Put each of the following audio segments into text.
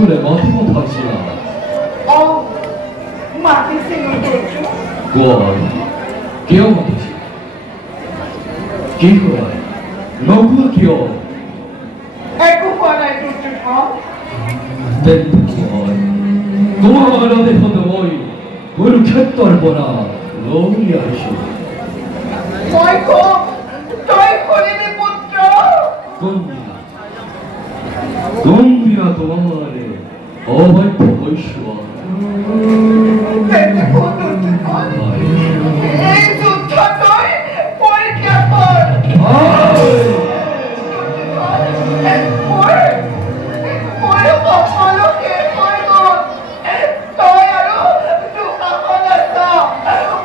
그래 마티모 다시야. 마티 생각했죠? 와, 귀여워 다시. 귀여워. 너무 귀여워. Ecco qua l'hai tutto qua. 된 귀여워. 너무 알아내 건데 뭐이. 그걸 켰던 거나 너무 하시오. Moiko, mi butto. 동비야 도망가래. 어발 보고 있어. Vedi con tutti quanti. E tutto noi, poi che poi. Poi lo che poi con. Poi tu cosa sta?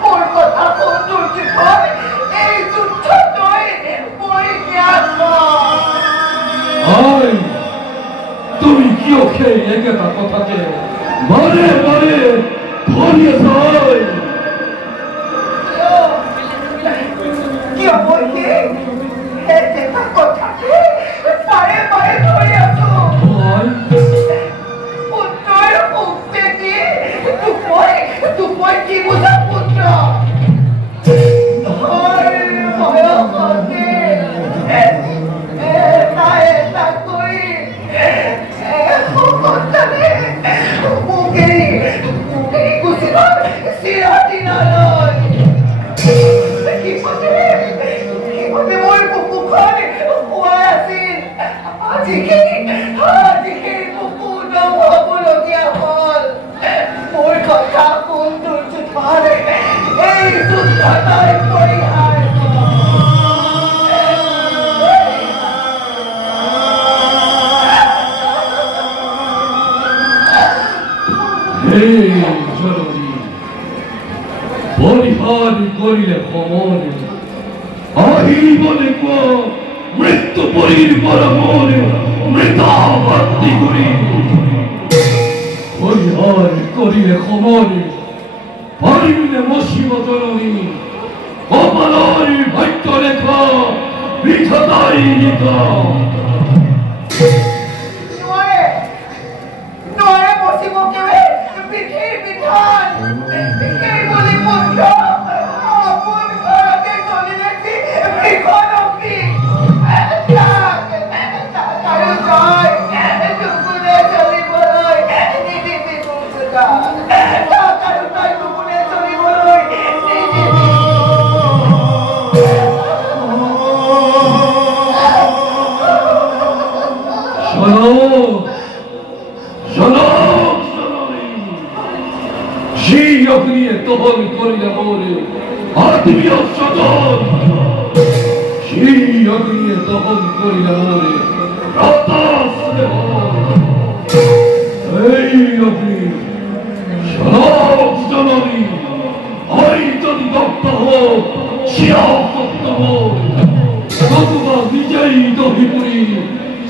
Poi cosa con tutti quanti. E tutto noi, poi che poi. 또 기억해 얘기가 못하게 말해 거리에서 io voglio e te faccio fare 거리에서 putro tu puoi chi usa putro 뭐야 거기 나 거리 Mungkin siratin alon. Kita mau bukukan kuasin. Adik buku dong boleh dia hol. Mau kata pun tujuh hari. Sudah naik perihal. 에이 저놈이 머리하니 거리에 허머니 이번에 왜 또 머리를 말아머니 왜 다 맞디구리 머리하니 거리에 허머니 바리문에 모시고 저놈이 엄마나리 발전해가 미쳐다이니까 possiamo che perché vuole molto che toglierti mi conosci tu puoi rivoloi di musica tu puoi rivoloi 시여그니에 떠버린 거리가 뭐래 아침이 없어도 시여그니에 떠버린 거리가 뭐래 라따 쓰레 에이 여그니 셔나없잖아니 아이전이 덥다고 시야없다고 너구가 니자이 더 히브리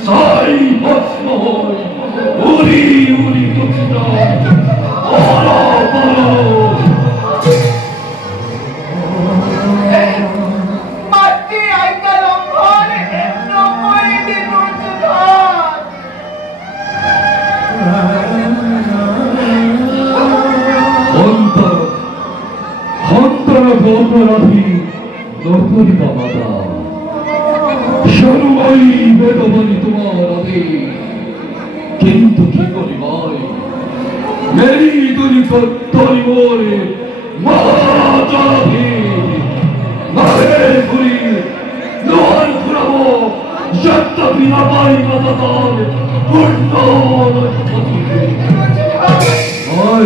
사이 버스노 우리 독시다 Matti anche non puoi dimenticare 헌터라 버터라피 너토리가 마다 샤루아이 메더버니 도마라디 겐토 기거리 마이 메리도니 겉토리 모리 마자라피 마레구리 노안 쿠라모 샤타 비나바이 마다다니 울노노 토토리 아이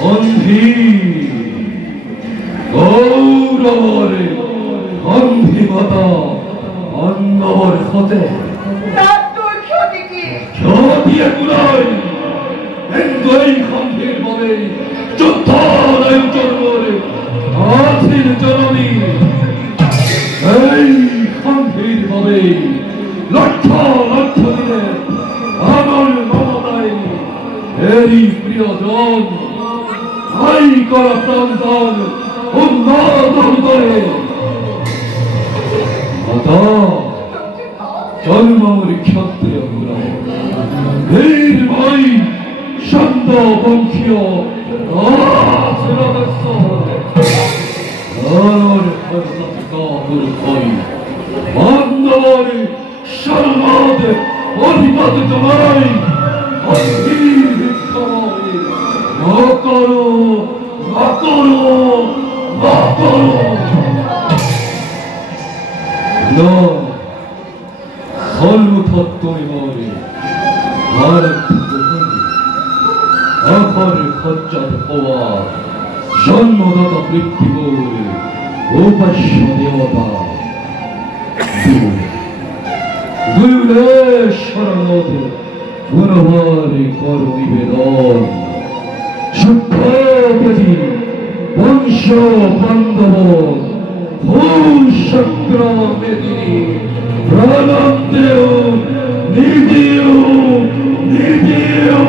헌휘 거울아래 헌휘마다 안 나와래 হতে তোর ক্ষতি কি? ক্ষতিয়ে কুলাই কিন্তু এই গম্ভীর ভাবে যুদ্ধ আয়োজন করে আছেন জননী এই গম্ভীর ভাবে লক্ষ লক্ষ দিনে আমার মমতায় এরই প্রিয়জন ভাই করা প্রান্তন উন্নয়ন করে মাতা জন্মর ক্ষত্রিয় বীর ভাই শান্ত বংশীয় বান্ধবর সর্বাদ অধিপতিত ভাই করো করো করো সর্বতত্ত্বই মরে ভারত আখর খচ্চর হওয়া জন্মদাতা পৃথিবীর উপাস্য দেবতা দুর্গেশ্বরদ গুণভারে কর নিবেদন শুদ্ধি বংশ বান্ধব ভূষক্রম মেদিনী প্রণন্দেও নিদিও নিদিও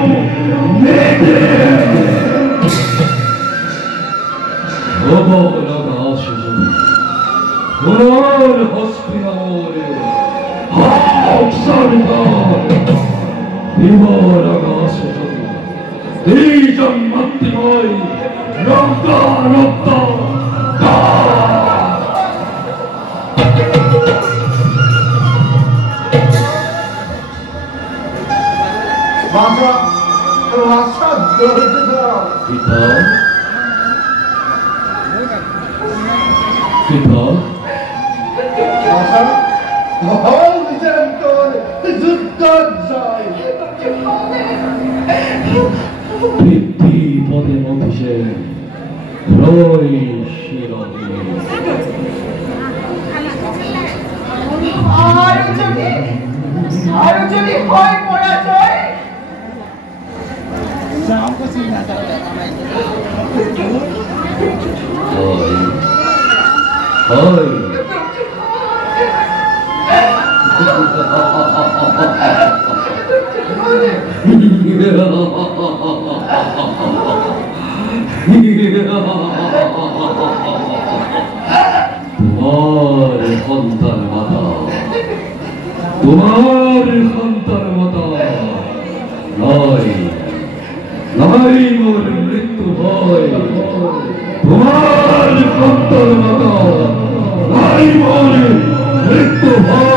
পদে মধ্যে আর যদি হয় পরাজয় তোমার সন্তান মাতা নয় নয় মোর মৃত্যু হয় তোমার সন্তান মাতা নয় মোর মৃত্যু হয়